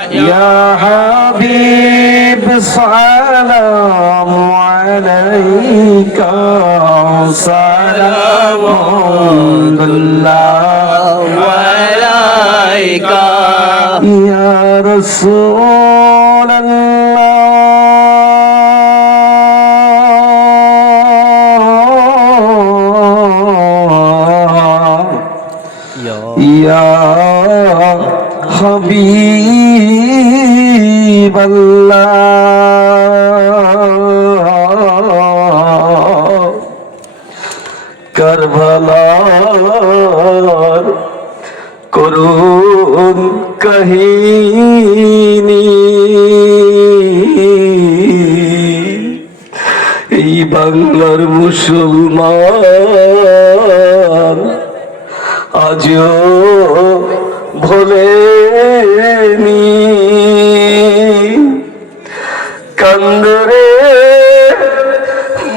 يا حبيب سلام عليك سلام الله عليك يا رسول الله يا হাবিবাল্লাহ। কারবালার করুন কাহিনী। এই বাংলার মুসলমান আজও ভোলেনি কান্দরে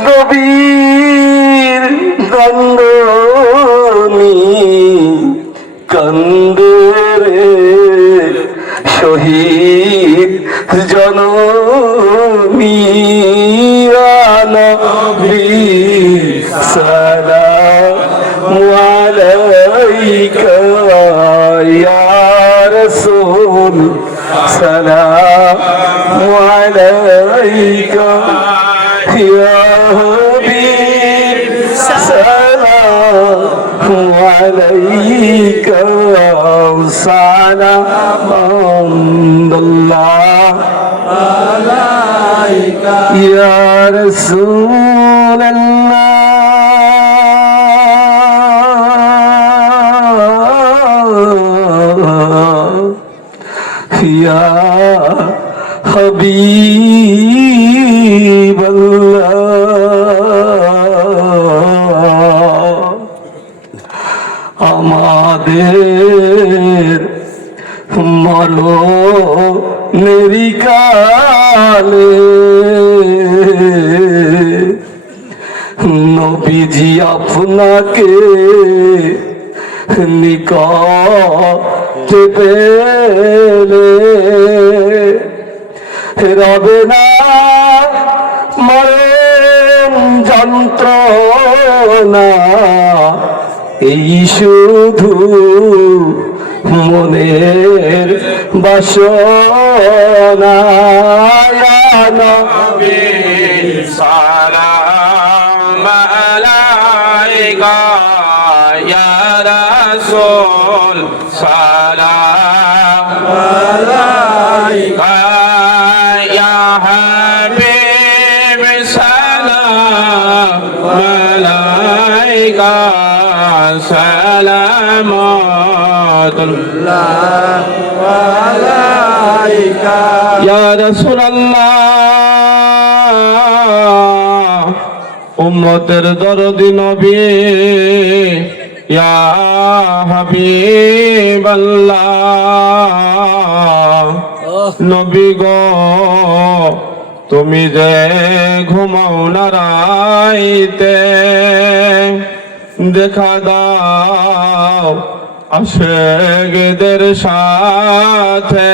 নবীর নন্দনী কান্দরে শহীদ জননী। عليك يا حبيب سلام عليك سلام الله عليك يا رسول الله يا হাবিব আমাদের মরো নেরিকালে নবীজি আপনাকে নিকট পেলে। রবে না মরেন যন্ত্রণা। এই শুধু মনের বাসনা হাবিব সালাম আলাইকা সালামাতুল্লাহ আলাইকা ইয়া রাসূলুল্লাহ উম্মতের দরদি নবী ইয়া হাবিবাল্লাহ। নবী গো তুমি যে ঘুমাও না রাইতে দেখা দাও আশেকদের সাথে।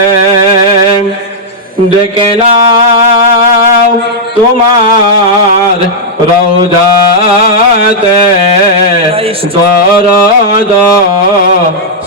ডেকে নাও তোমার রৌজাতে দরদ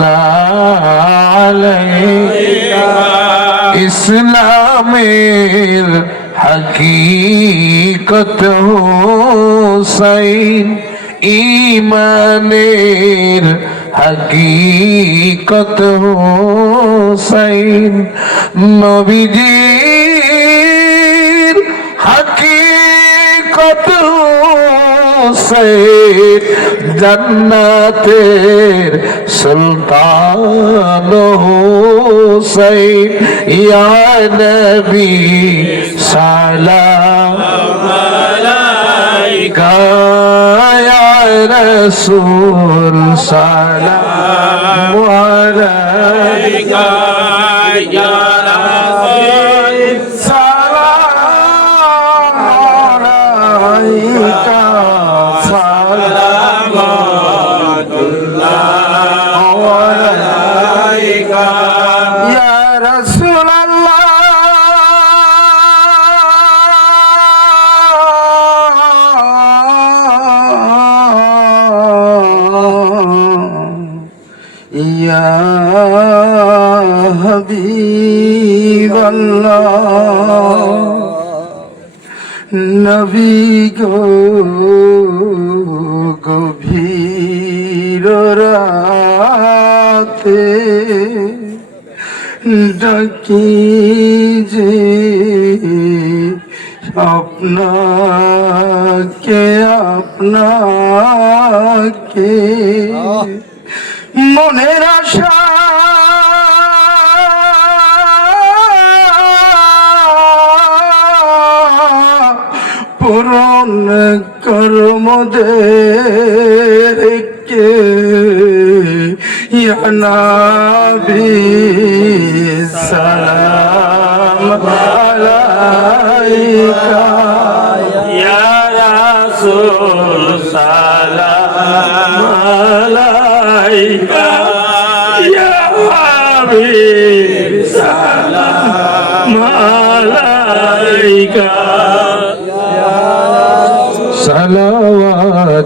الله عليك ইসলামের হাকিকত হুসাইন ইমানের হাকিকত হুসাইন নবীজির হাকিকত হুসাইন জান্নাতের সুলতান হুসাইন। ইয়া নবী সালাম আলাইকা ইয়া রাসূল সালাম। ইয়া হাবিবাল্লাহ নবী গো গভীর রাতে ডাকি যে আপনাকে আপনাকে মনের আশা। পূরণ কর্মদেরকে ইয়ানাবি সালাম আলাইকা। মালাইকা সালাওয়াতুল্লাহ।